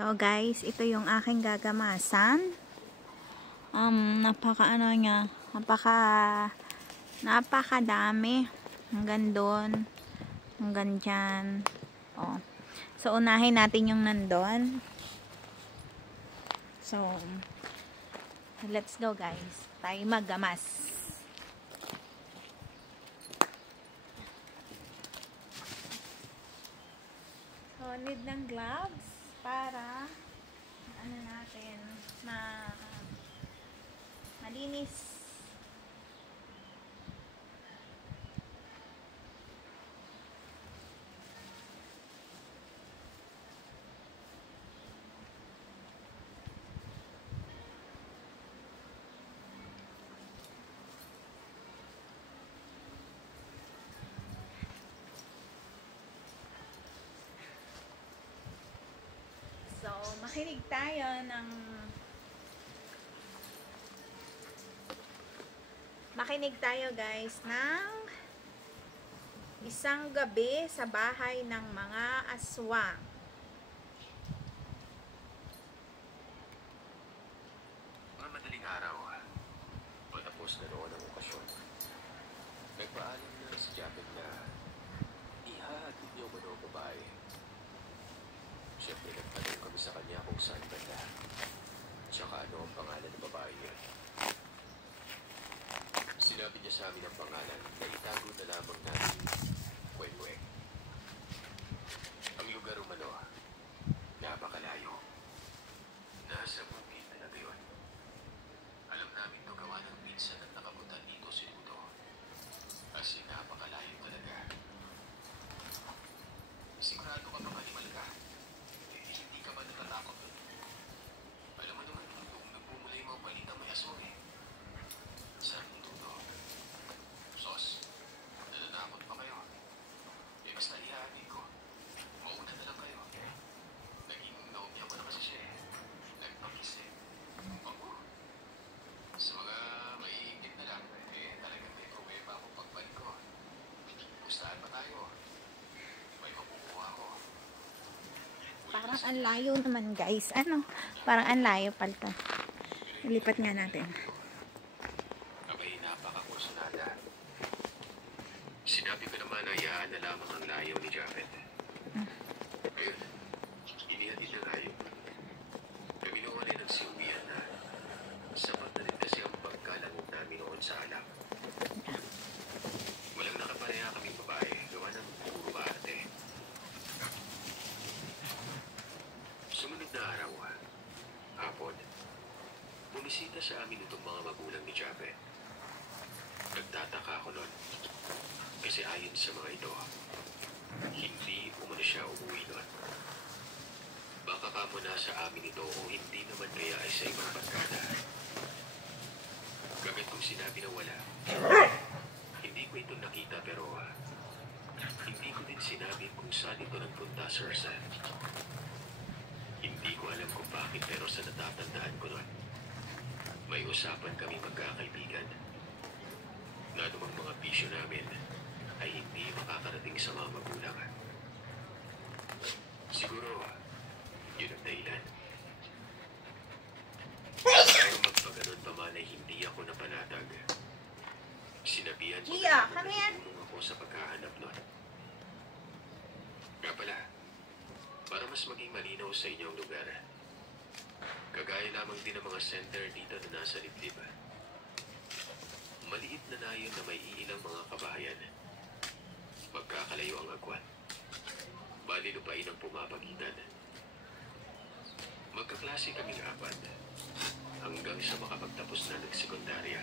So guys, ito yung aking gagamasan. Napakadami. Hanggang doon. Hanggang dyan. Oh. So unahin natin yung nandun. So let's go guys. Tayo maggamas. So need ng gloves para malinis. So, makinig tayo guys ng isang gabi sa bahay ng mga aswang. Mga madaling araw, patapos na noon ang okasyon. Nagpaalam na si Japet na ihahatid niyo mano ang babae. Siyempre nagtanong kami sa kanya kung saan banda, tsaka ano ang pangalan ng babae niya. Sinabi niya sa amin ang pangalan na itago na lamang natin Kwekwe. Ang lugar umano, napakalayo. Nasa bukid talaga yun. Alam namin ito gawa ng minsan at nakabutan dito si Ludo. Kasi napakalayo talaga. Sigurado ka bang animal ka? Hindi ka ba natatakot doon? Alam mo naman, kung nagpumulay mo balita may aso eh. Saan mo Ludo? Sos, natatakot pa kayo? Eh basta ihahanin ko. Mauna na lang kayo. Naging naumya mo na kasi siya eh. Nagpakis eh. Oo. Sa mga maiigit na lang, eh talagang may pruweba ako pagbalik ko. Gustahan pa tayo. May makukuha ko. Parang ang layo naman guys. Parang ang layo palto. Ilipat nga natin. Abay, napakakursunada. Sinabi ko naman na iyaan na lamang ang layo ni Japet. Ayun, inihatid na tayo. Kami noon ay nagsilbihan na sapat na rin kasi ang pagkalangot namin noon sa alam. Walang nakapareha kaming babae, gawa ng puro maarte. Sumunod na araw, hapon, bumisita sa amin itong mga magulang ni Japet. Nagtataka ako noon. Kasi ayon sa mga ito, hindi umano siya umuwi noon. Baka kamo nasa amin ito o hindi naman kaya ay sa ibang barkada. Kagad kong sinabi na wala. Hindi ko ito nakita pero hindi ko din sinabi kung saan ito nagpunta, Sir Sam. Hindi ko alam kung bakit pero sa natatandaan ko noon, may usapan kami magkakaibigan na anumang mga bisyo namin ay hindi makakarating sa mga magulang. Siguro, yun ang dahilan. Pero magpaganon pa man ay hindi ako napanatag. Sinabihan ko na natulong ako sa pagkahanap nun. Kaya pala, para mas maging malinaw sa inyong lugar, kagaya lamang din ng mga center dito na nasa liblib. Maliit na nayon na may iilang mga kabahayan. Magkakalayo ang agwan. Bali lupain ang pumapagitan. Magkaklase kaming apat hanggang sa makapagtapos na nagsekundarya.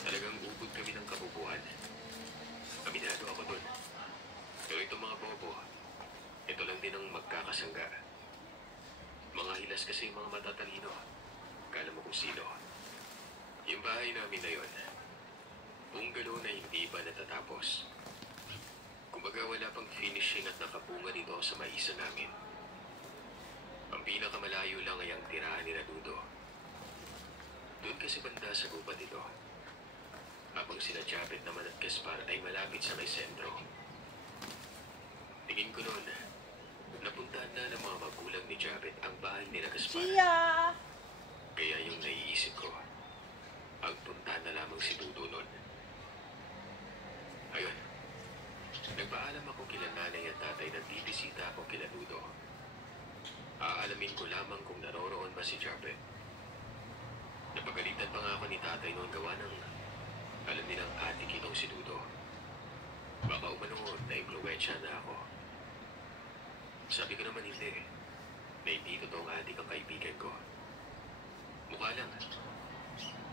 Talagang ubod kami ng kabubuhan. Aminado ako dun. Pero itong mga bobo, ito lang din ang magkakasangga. Mga hilas kasi mga matatalino. Kala mo kung sino. Yung bahay namin na yun, bungalow na hindi pa natatapos. Kumbaga wala pang finishing at nakabunga dito sa maisa namin. Ang pinakamalayo lang ay ang tirahan ni Ludo. Doon kasi banda sa gubat ito. Habang sila Japet naman at Gaspar ay malapit sa may sentro. Tingin ko noon, napuntahan na ng mga magulang ni Gaspar. Chia! Kaya yung naiisip ko, ang punta na lamang si Dudo nun. Ayun, nagpaalam ako kila nanay at tatay na bibisita ako kila Dudo. Aalamin ko lamang kung naroroon ba si Japet. Napagalitan pa nga ako ni tatay noon gawa ng alam nilang atik itong si Dudo. Baka umano na-impluwensya na ako. Sabi ko naman hindi. Na hindi totoong adik ang kaibigan ko. Mukha lang.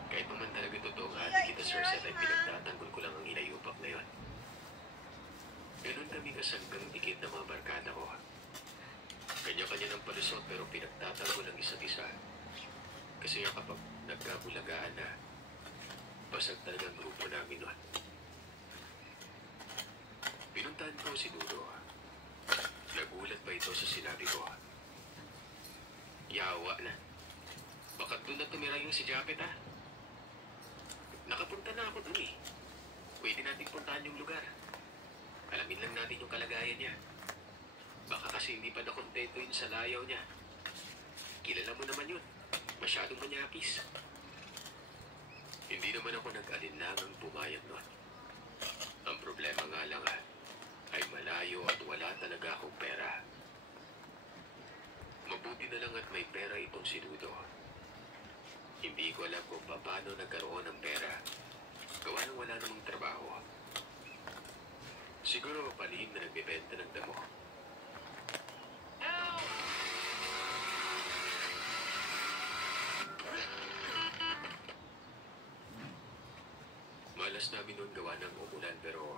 Kahit naman talaga totoong adik kita, Sir Seth, ay pinagtatanggol ko lang ang inayupak na yun. Ganun kami kasanggang dikit na mga barkada ko. Kanya-kanya ng palusot pero pinagtatanggol ang isa't isa. Kasi nga kapag nagkabulagaan na, basag talaga ang grupo namin nun. Pinuntahan ko si Dudo. Nagulat pa ito sa sinabi ko. Yawa na. Baka doon na tumira yung si Japet, ha? Nakapunta na ako doon eh. Pwede natin puntahan yung lugar. Alamin lang natin yung kalagayan niya. Baka kasi hindi pa nakontento yun sa layaw niya. Kilala mo naman yun. Masyadong manyapis. Hindi naman ako nag-alinlangang pumayag nun. Ang problema nga lang ay malayo at wala talaga akong pera. Mabuti na lang at may pera itong si Dudo. Hindi ko alam kung paano nagkaroon ng pera. Gawa nang wala namang trabaho. Siguro palihim na nagbebenta ng damo. Malas namin noon gawa ng umulan pero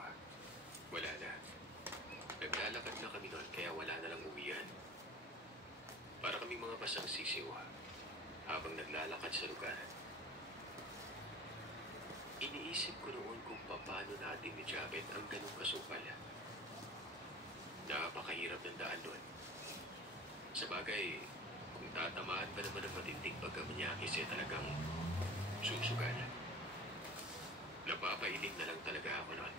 wala na. Naglalakad na kami noon kaya wala na lang uwian. Para kaming mga basang sisiw habang naglalakad sa lugar. Iniisip ko noon kung paano natin ni Japet ang ganong kasukal. Napakahirap ng daan doon. Sabagay, kung tatamaan pa naman ng matinding pagkamanyakis talagang susugal. Napapailing na lang talaga ako noon.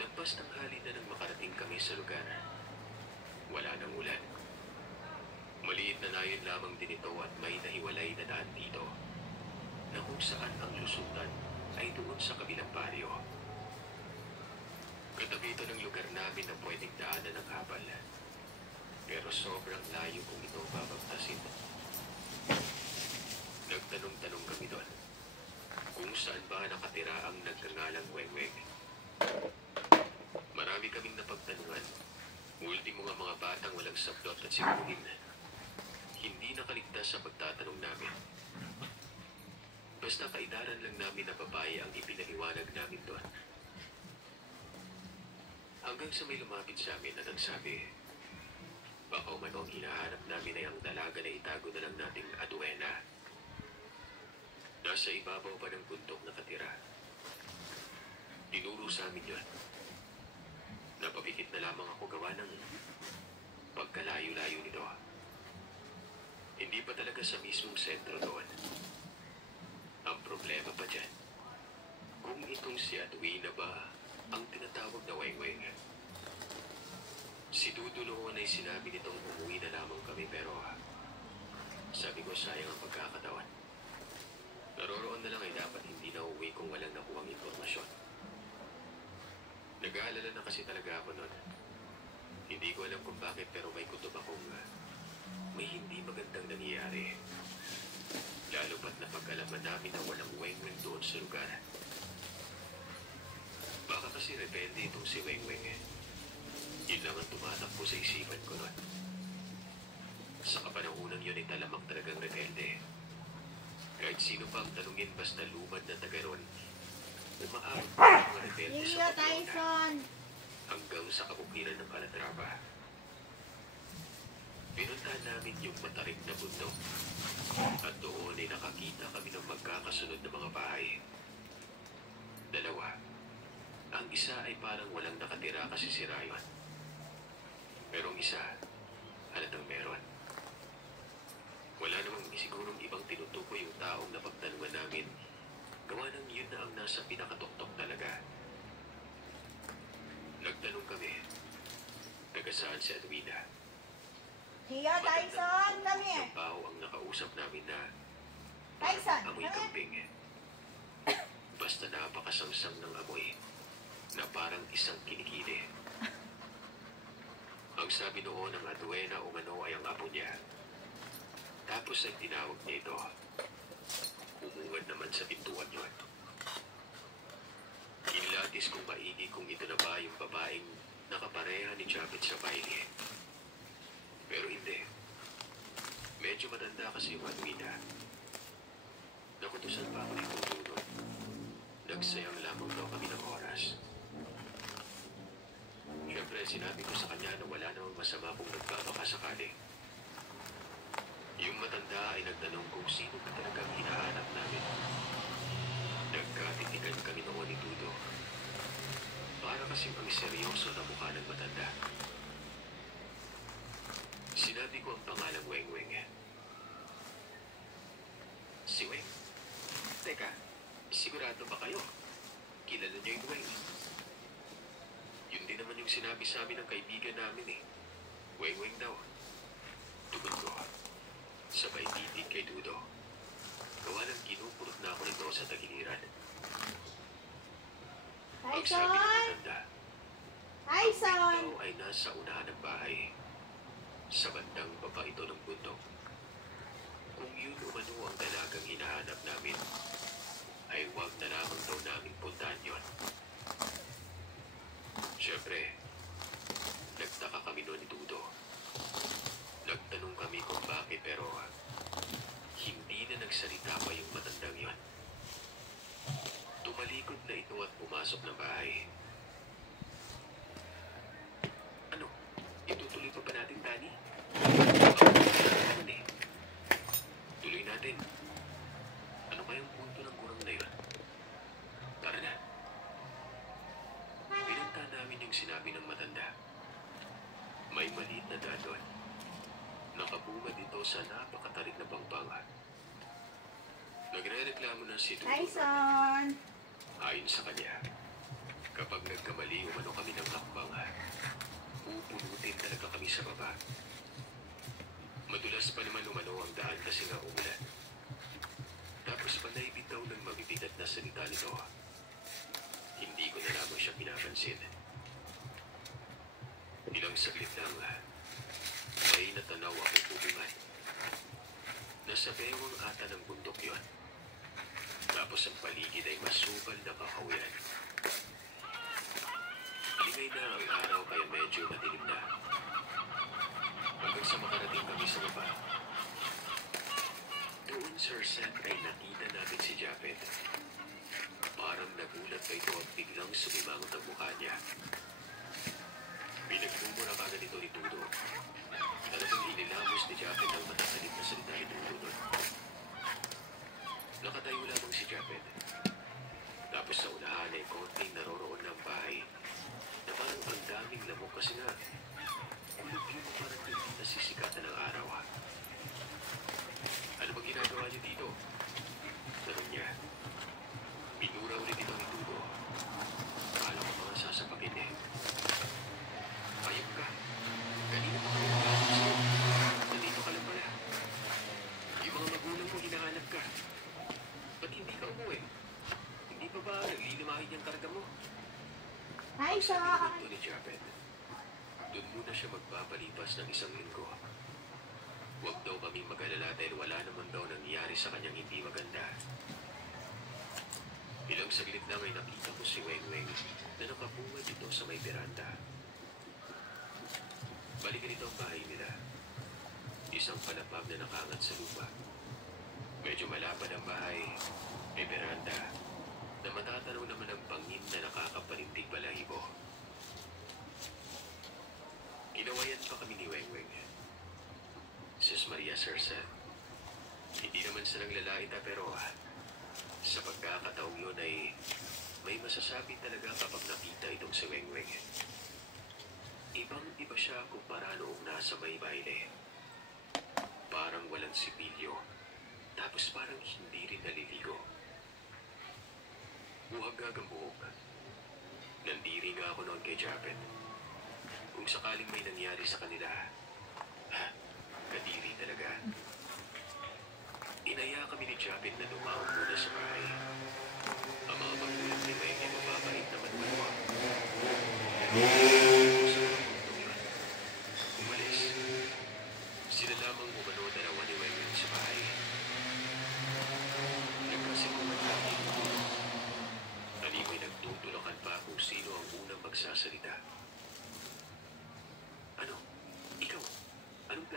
Lampas ng hali na nang makarating kami sa lugar. Wala nang ulan. Maliit na layon lamang din ito at may nahiwalay na daan dito na kung saan ang lusutan ay doon sa kabilang baryo. Katabi ito ng lugar namin na pwedeng daanan ng habal. Pero sobrang layo kung ito babagtasin. Nagtanong-tanong kami doon kung saan ba nakatira ang nagngangalang Wengweng. Marami kaming napagtanungan. Ultimo nga mga batang walang sablot at sigurin. Hindi nakaligtas sa pagtatanong namin. Basta kaidaran lang namin na babae ang ipinaliwanag namin doon. Hanggang sa may lumapit sa amin na nagsabi, baka umano ang hinahanap namin ay ang dalaga na itago na lang nating Aduena. Nasa ibabaw pa ng bundok nakatira. Tinuro sa amin yun. Napapikit na lamang ako gawa ng pagkalayo-layo nito. Hindi pa talaga sa mismong sentro doon. Ang problema pa dyan, kung itong si Aduena ba ang tinatawag na Wengweng. Si Dudo noon ay sinabi nitong umuwi na lamang kami pero sabi ko sayang ang pagkakataon. Naroroon na lang ay dapat hindi na uwi kung walang nakuhang impormasyon. Nag-aalala na kasi talaga ako noon. Hindi ko alam kung bakit pero may kutob akong may hindi magandang nangyayari. Lalo pat napag-alaman namin na walang Wengweng doon sa lugar. Baka kasi rebelde itong si Wengweng. Yun lang ang tumatakbo sa isipan ko noon. Sa kapanahunan yun ay talamak talagang rebelde. Kahit sino pa ang tanungin basta lumad na taga ron, umaabot pa ang mga rebelde sa Tyson hanggang sa kabukiran ng Calatrava. Pinuntahan namin yung matarik na bundok at doon ay nakakita kami ng magkakasunod na mga bahay. Dalawa. Ang isa ay parang walang nakatira kasi si Ryan. Pero ang isa, halatang meron. Wala namang sigurong ibang tinutukoy yung taong napagtanungan namin. Gawa ng yun na ang nasa pinakatuktok talaga. Nagtanong kami, taga saan si Aduena? Hiya, Tyson, come here. Ng baho ang nakausap namin na Tyson, amoy come here. kambing. Basta napakasamsam ng amoy na parang isang kinikili. Ang sabi noon ng Aduena umano ay ang apo niya. Tapos ay tinawag niya ito. Umungad naman sa pintuan yun. Inlatis kong maigi kung ito na ba yung babaeng nakapareha ni Japet sa baile. Pero hindi. Medyo matanda kasi yung Aduena. Nakutusan pa ako ni Tuto doon. Nagsayang lamang daw kami ng oras. Siyempre, sinabi ko sa kanya na wala namang masama kung nagpapakasakali. Yung matanda ay nagtanong kung sino ba talagang hinahanap namin. Nagkatitigan kami noon ni Tuto. Para kasing ang seryoso na mukha ng matanda. Sinabi ko ang pangalang Weng-Weng. Si Weng? Teka, sigurado ba kayo? Kilala niyo yung Weng? Yun din naman yung sinabi sa amin ng kaibigan namin eh. Weng-Weng daw. Tugon ko. Sabay titig kay Dudo. Gawa ng kinupulot na ako nito sa tagiliran. Ang sabi ng matanda, Tyson! daw ay nasa unahan ng bahay. Sa bandang baba ito ng bundok. Kung yun umano ang dalagang hinahanap namin, ay wag na lamang daw namin puntahan yun. Siyempre, nagtaka kami doon ni Dudo. Nagtanong kami kung bakit pero hindi na nagsalita pa yung matandang yun. Tumalikod na ito at pumasok ng bahay. Ano? Itutuloy pa ba natin, Dani? Tuloy natin. Ano kayang punto ng gurang na yun? Tara na. Pinunta namin yung sinabi ng matanda. May maliit na daan doon. Nakabungad ito sa napakatarik na bangbangan. Nagre-reklamo na si Dudo. Tyson! Ayon sa kanya, kapag nagkamali umano kami ng hakbang, pupunutin talaga kami sa baba. Madulas pa naman umano ang daan kasi nga umulan. Tapos panay bitaw ng mabibigat na salita nito. Hindi ko na lamang siya pinapansin. Ilang saglit lang, may natanaw ako bubungan. Nasa bewang ata ng bundok yon. Tapos ang paligid ay masukal na kahawian. Lingay na ang araw kaya medyo madilim na. Hanggang sa makarating kami sa baba. Doon, Sir Seth, ay nakita namin si Japet. Parang nagulat pa ito at biglang sumimangot ang mukha niya. Pinagmumura ka agad ito ni Tudo. Talagang inilamos ni Japet ang matasalit na salita ni Tudo doon. Nakatayo lamang si Japet. Tapos sa unahan ay konting naroroon ng bahay na parang ang daming lamok kasi nga ulubyo mo parang hindi nasisikatan ng araw. Ano ba ginagawa niyo dito? Tanong niya. Minura ulit ito ni Tudo. Akala ko mga sasapakin eh. Ayop ka. Kanina pa kayo nakahanap sa'yo. Nandito ka lang pala. Yung mga magulang mo hinahanap ka. Ba't hindi ka umuwi? Hindi pa ba naglilimahin yung karga mo? Tyson! Sabi ni Japet, doon muna siya magpapalipas ng isang linggo. Huwag daw kaming mag-alala dahil wala naman daw nangyari sa kanyang hindi maganda. Ilang saglit lang ay nakita ko si Weng-Weng na nakapungad dito sa may beranda. Balikan ito ang bahay nila. Isang palapag na nakangat sa lupa. Medyo malapad ang bahay. May beranda na matatanaw naman ang bangin na nakakapalintig balahibo. Ginawayan pa kami ni Weng-Weng. Sis Maria Sersa, hindi naman silang lalaita pero sa pagkakataong yun ay may masasabi talaga kapag nakita itong si Weng-Weng. Ibang-iba siya kumpara noong nasa may baile. Parang walang sipilyo, tapos parang hindi rin naliligo. Buhagag ang buhok. Nandiri nga ako noon kay Japet. Kung sakaling may nangyari sa kanila,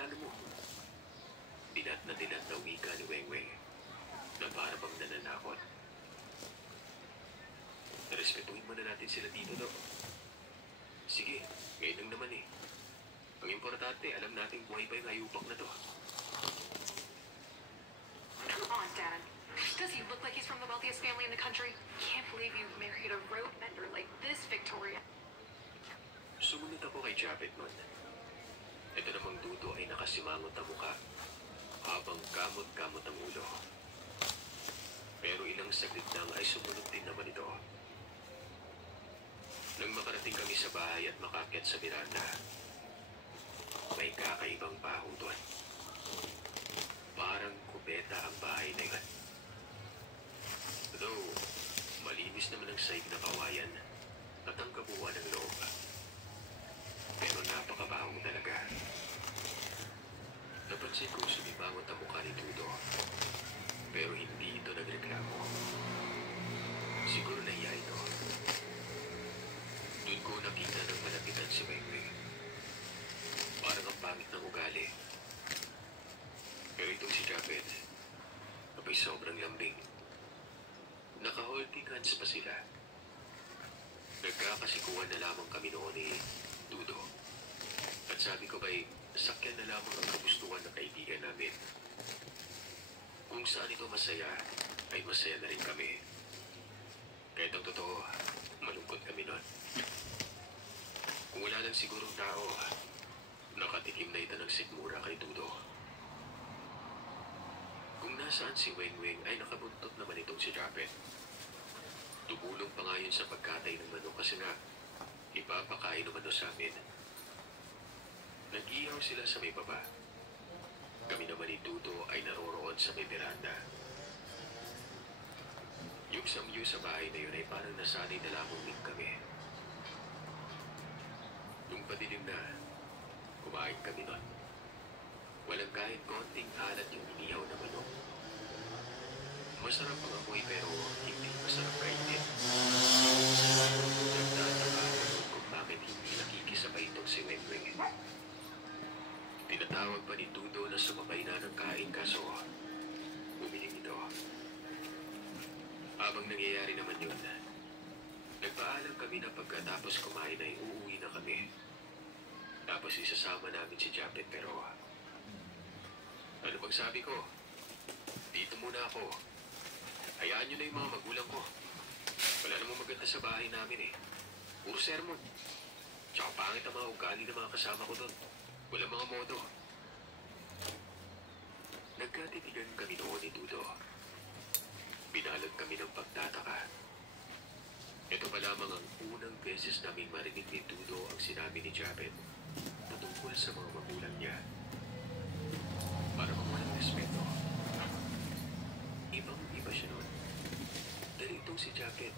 plano mo? Dinat na wika ni Wengweng na para bang nananakot. Respetuhin muna natin sila dito, no? Sige, ngayon lang naman eh. Ang importante, alam nating buhay pa yung hayupak na to. Come on, Dad. Does he look like he's from the wealthiest family in the country? Can't believe you married a road bender like this, Victoria. Sumunod ako kay Japet nun. Ito namang dudo ay nakasimangot ang muka habang kamot-kamot ang ulo. Pero ilang saglit lang ay sumunod din naman ito. Nang makarating kami sa bahay at makakyat sa miranda, may kakaibang baho doon. Parang kubeta ang bahay na yun. Though, malinis naman ang sahig na kawayan at ang kabuuan ng loob. Pero napakabaho talaga. Napansin ko sumibangot ang mukha ni Dudo. Pero hindi ito nagreklamo. Siguro nahiya ito. Doon ko nakita ng malapitan si Wengweng. Parang ang pangit ng ugali. Pero itong si Japet, abay sobrang lambing. Naka-holding hands pa sila. Nagkakasikuhan na lamang kami noon ni Dudo. At sabi ko ba'y sakyan na lamang ang kagustuhan ng kaibigan namin. Kung saan ito masaya, ay masaya na rin kami. Kahit ang totoo, malungkot kami noon. Kung wala lang sigurong tao, nakatikim na ito ng sigmura kay Dudo. Kung nasaan si Wengweng ay nakabuntot naman itong si Japet. Tumulong pa nga yun sa pagkatay ng manok kasi nga ipapakain naman sa amin. Nag-ihaw sila sa may baba. Kami naman ni Dudo ay naroroon sa may veranda. Yung samyu sa bahay na yun ay parang nasanay na lamang din kami. Nung padilim na, kumain kami nun. Walang kahit konting alat yung inihaw na manok. Masarap ang amoy pero hindi masarap kainin. Nagtataka ako kung bakit hindi nakikisabay itong si Wengweng. Tinatawag pa ni Dudo na sumabay na ng kain kaso umiling ito. Habang nangyayari naman yun, nagpaalam kami na pagkatapos kumain ay uuwi na kami. Tapos isasama namin si Japet pero ano bang sabi ko? Dito muna ako. Hayaan nyo na yung mga magulang ko. Wala namang maganda sa bahay namin eh. Puro sermon. Tsaka pangit ang mga ugali ng mga kasama ko doon. Walang mga modo. Nagkatitigan kami noon ni Dudo. Binalag kami ng pagtataka. Ito pa lamang ang unang beses namin marinig ni Dudo ang sinabi ni Japet patungkol sa mga magulang niya. Para bang walang respeto. Ibang-iba siya noon. Dahil itong si Japet,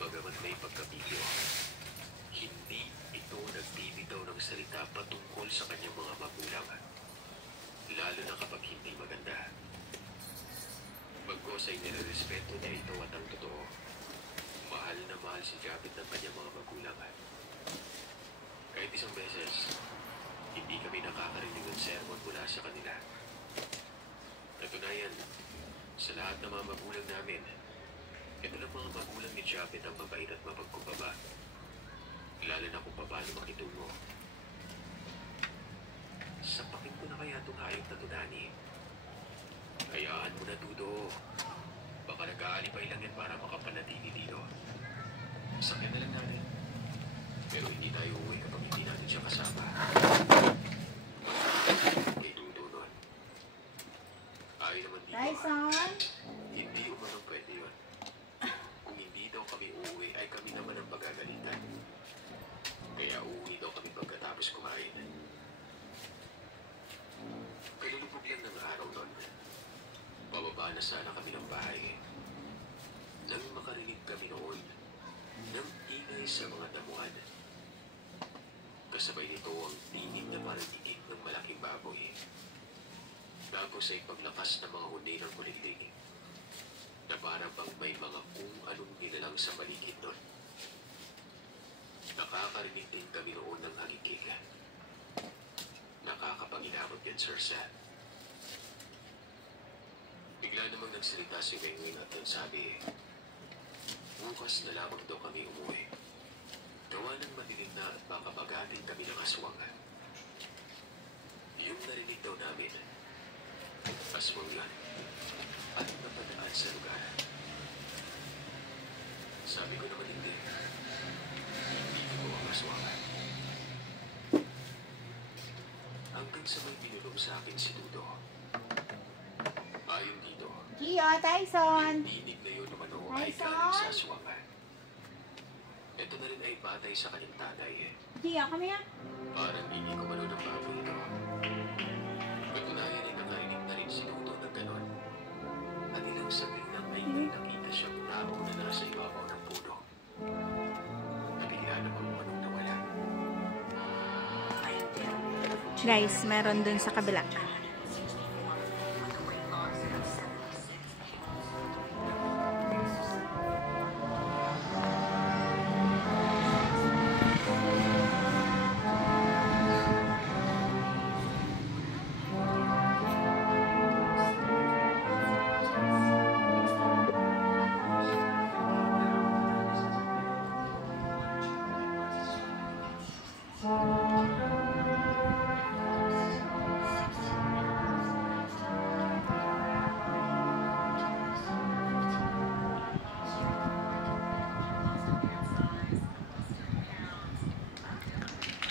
bagamat may pagkabigyo, hindi ito nagbibitaw ng salita patungkol sa kanyang mga magulang. Lalo na kapag hindi maganda. Bagkos ay nire-respeto niya ito at ang totoo. Mahal na mahal si Japet ng kanyang mga magulang. Kahit isang beses, hindi kami nakakarinig ng sermon mula sa kanila. Katunayan, sa lahat ng mga magulang namin, ito lang mga magulang ni Japet ang mabait at mapagkumbaba. Lalo na kung paano makitungo. Sapakin ko na kaya itong hayop na to, Dani. Hayaan mo na, Dudo. Baka nag-aalipay lang yan para makapanatili dito. Sakyan na lang natin. Pero hindi tayo uwi kapag hindi natin siya kasama. Kay Dudo nun. Ayaw naman dito. Tyson? Hindi umanong pwede yun. Kung hindi daw kami uuwi, ay kami naman ang pagagalitan. Kaya uuwi daw kami pagkatapos kumain. Kalulubog lang ng araw nun. Bababa na sana kami ng bahay. Nang makarinig kami noon ng ingay sa mga damuhan. Kasabay nito ang tingin na parang igig ng malaking baboy. Tapos ay paglakas ng mga hundi ng kuliglig na parang bang may mga kung anong nilalang sa paligid nun. Nakakarinig din kami noon ng hagikig. Nakakapanginabot yan and Sir Seth. Bigla namang nagsalita si Weng at nagsabi, bukas na lamang daw kami umuwi. Gawa ng madilim na at baka bagatin kami ng aswang. Yung narinig daw namin, aswang yan at napadaan sa lugar. Sabi ko naman hindi. Hindi ko ang aswang. Hanggang sa may pinulong sa akin si Dudo. Ayon dito, Gio, Tyson! yung inig na yun naman o ay galing sa aswang. Ito na rin ay batay sa kanyang tatay. Gio, kami yan. Parang hindi ko malo ng baboy ito. Patunayan ay nakarinig na rin si Dudo ng ganon. At ilang saglit nang ay may nakita siyang tao na nasa ibabaw ng puno. Nabilihan naman kung anong nawala. Guys, meron dun sa kabila.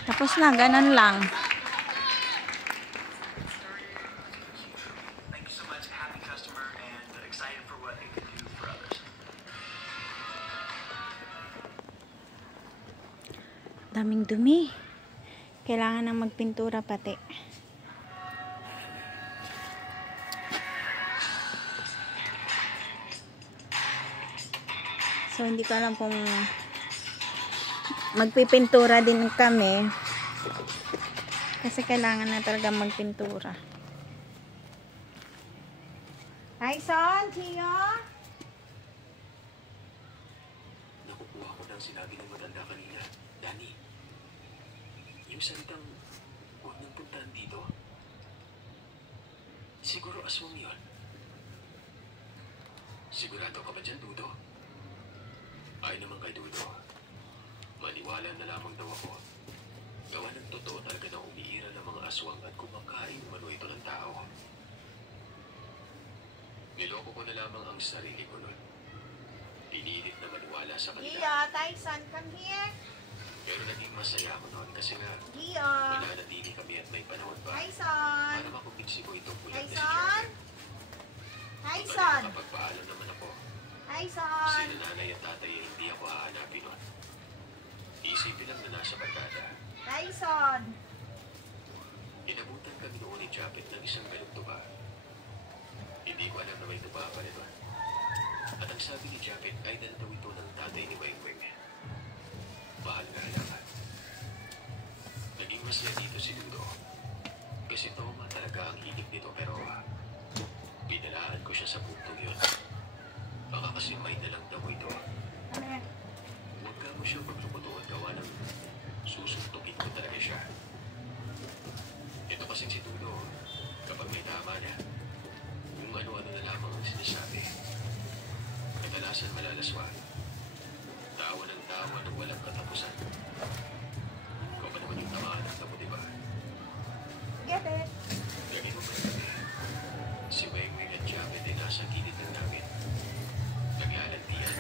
Tapos na, ganun lang. Thank you so much, happy customer, and excited for what it can do for others. Daming dumi. Kailangan nang magpintura pati. So, hindi ko alam kung magpipintura din kami. Kasi kailangan na talaga magpintura. Tyson, Gio? Nakukuha ko ng sinabi ng matanda kanina, Danny. Yung salitang, huwag nang puntahan dito. Siguro aswang yun. Sigurado ka ba dyan, Dudo? Ay naman kay Dudo. Maniwala na lamang daw ako. Gawa ng totoo talaga na umiira ng mga aswang at kumakain umano ito ng tao. Niloko ko na lamang ang sarili ko nun. Pinilit na maniwala sa kanila. Gio, Tyson, come here. Pero naging masaya ako noon kasi nga Gio. mananatili kami at may panahon pa Tyson. para makumbinsi ko itong bulag na si Tyson. Jared. Tyson. Kapagpaalam naman ako, Tyson. sila nanay at tatay ay hindi ako hahanapin nun. Isipin lang na nasa barkada. Tyson. Inabutan kami noon ni Japet ng isang galong tuba. Hindi ko alam na may tuba pala doon. At ang sabi ni Japet ay dala daw ito ng tatay ni Weng Weng. Mahal na halaman. Naging masaya dito si Dudo. Kasi toma talaga ang hilig nito pero pinalaan ko siya sa puntong yun. Baka kasi may dalang damo ito. Huwag ka mo siya maglumutuan gawa ng susuntukin ko talaga siya. Ito kasing si Dudo, kapag may tama na, kung ano-ano na lamang ang sinasabi. Kadalasan malalaswa. Tawa ng tawa ng walang katapusan. Ikaw pa naman yung tamaan ng tamo, diba? Get it. Lagi mo ba natin? Si Weng Weng at Japet ay nasa gilid ng langit. Naglalantian.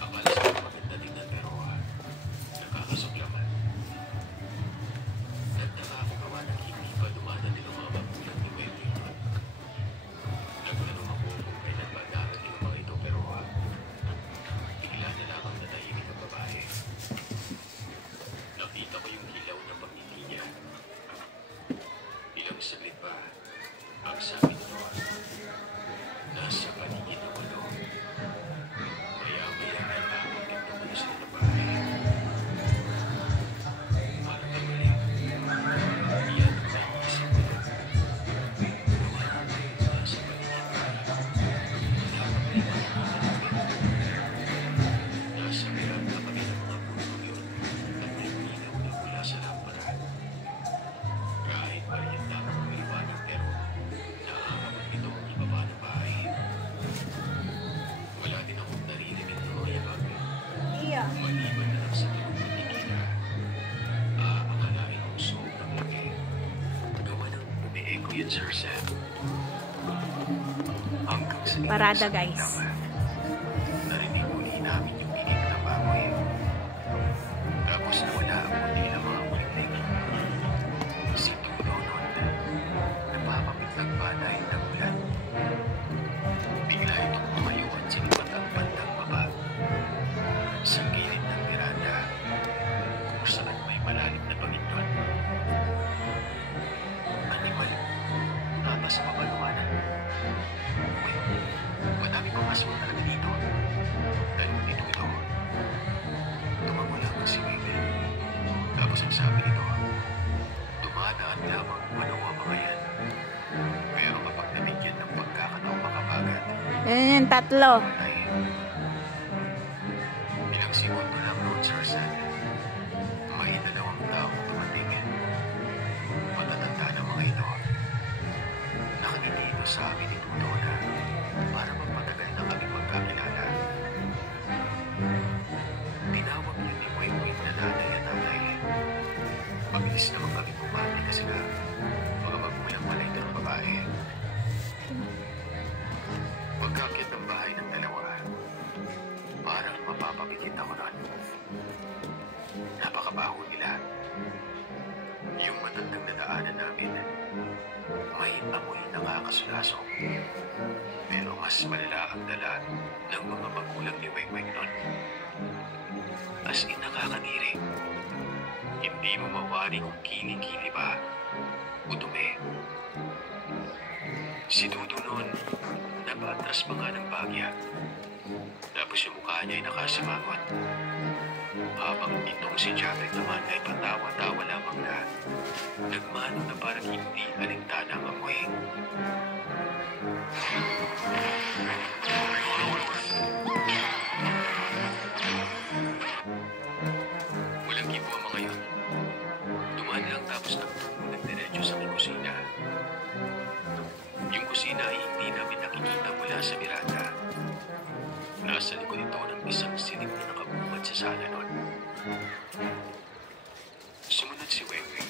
Akala sa maganda tingnan pero nakakasuklaman. Nagtaka ako gawa ng hindi pa dumanan din ang mga magulang ni Weng Weng doon. Nagtanong ako kung kailan ba darating ang mga ito pero bigla na lamang natahimik ang babae. Nakita ko yung hilaw na pangiti niya. Ilang saglit pa, ang sabi nito, nasa paligid ng walo. Maya-maya ay ako din tumalis na babae. Parang tumaling. Iyan ang naisip ko. Nasa paligid ka. Nasa mirang katabi ng mga puno yun at may ilaw na mula sa lampara. Kahit maliit lamang yun, Sir Sam. Hanggang sa Parada, guys. narinig muli namin yung bigay ng baboy. Tapos nawala ang muli ng mga muling. Si Tulo nun, napapapitag pa dahil ng ulan. Bigla itong tumayo at sinipat ang bandang baba. Sa gilid ng miranda, kung saan may malalim na pangindon. Animal, nata sa pabaluanan. Uy, madami pang aswang talaga dito. Dahil dito ito. Tumango lamang si Wewe. Tapos ang sabi nito, dumadaan lamang umano ang mga yan. Pero kapag nabigyan ng pagkakataong makabagat, Yan yung tatlo. ay ilang segundo lang noon, Sir Sam. May dalawang taong dumating. Matatanda ng mga ito. Nakangiti ito sa amin ni Tuto na para magpatagal na kami magkakilala. Tinawag niyo ni Weng na nanay at tatay. Mabilis naman kami bumati kasi nga mga magulang pala ito ng babae. Pagkakit ng bahay ng dalawa, parang mapapabigit ako nun. Napakabaho nila. Yung matandang nadaanan namin, may amoy nakakasulasok. Pero mas malala ang dala ng mga magulang ni Weng nun. As in nakakadiri. Hindi mo mawari kung kili-kili ba o dumi. Si Dudu nun, napatras pa nga ng bagya. Tapos yung mukha niya ay nakasimangot. Habang itong si Japet naman ay patawa-tawa lamang na nagmano na parang hindi alintana ang amoy. Walang kibo ang mga yun. Dumaan lang tapos nagdiretso sa may kusina. Yung kusina ay hindi namin nakikita mula sa miranda. Nasa likod ito ng isang silid na nakabungad sa sala nun. Sumunod si Wewe,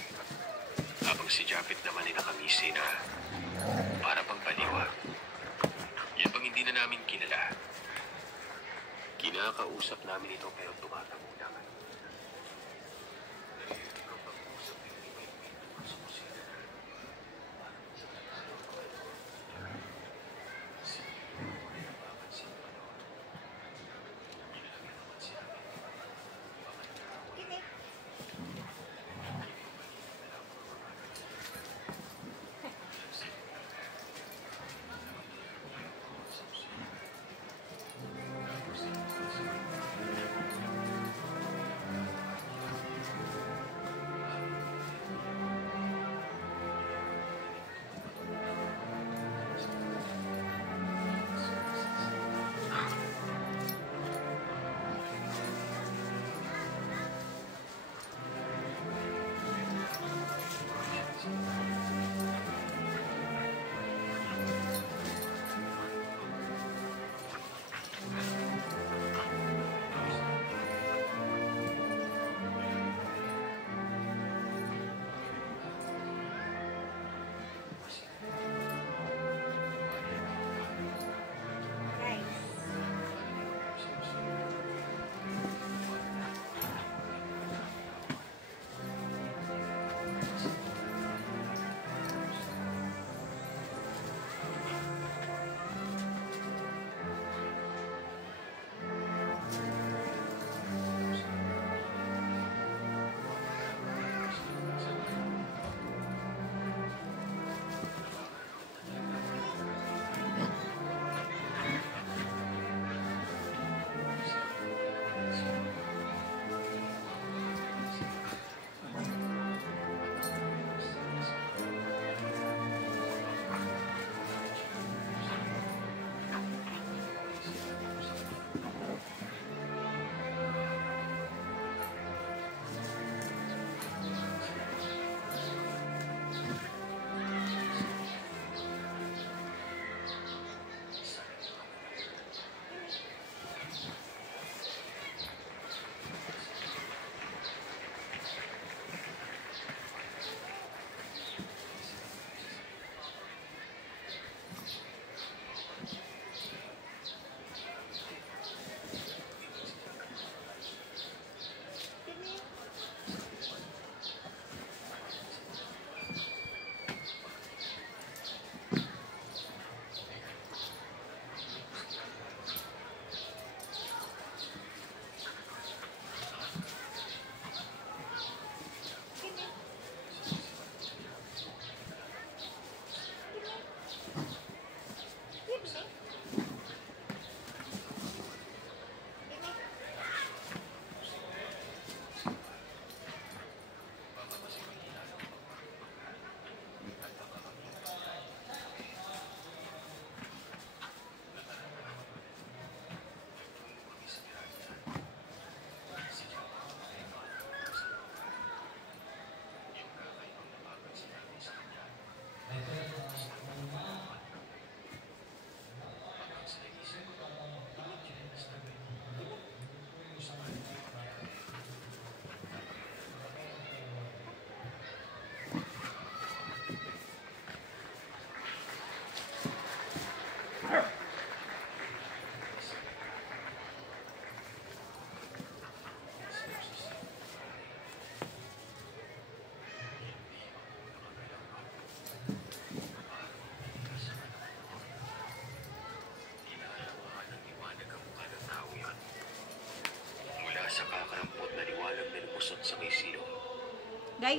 habang si Japet naman ay nakamisi na para pang baliwa. Yan pang hindi na namin kilala. Kinakausap namin ito pero tumatago naman.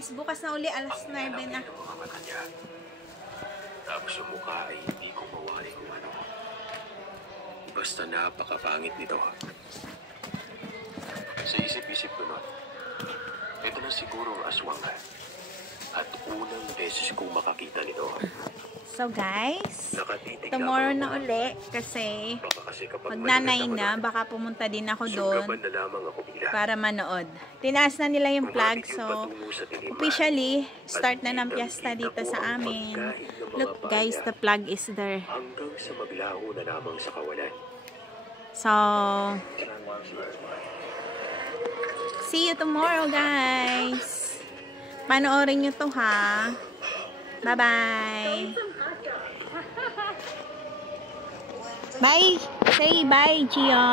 guys. Bukas na uli, alas 9 na. Ang mga mata niya. Tapos yung mukha ay hindi ko mawari kung ano. Basta napakapangit nito. Sa isip-isip ko nun, ito na siguro ang aswang. At unang beses kong makakita nito. So guys, Nakatitig tomorrow lamang na ako. uli kasi Baka kasi kapag magnanay maliit ako na, baka pumunta din ako doon sunggaban na lamang ako bigla. para manood. Tinaas na nila yung flag, Bumabig yung so patungo sa dilim. officially, start na ng piyesta dito sa amin. Look guys, the flag is there. Hanggang sa maglaho na lamang sa kawalan. So, see you tomorrow guys. Panoorin nyo to ha. Bye-bye. Bye. Say bye, Gio.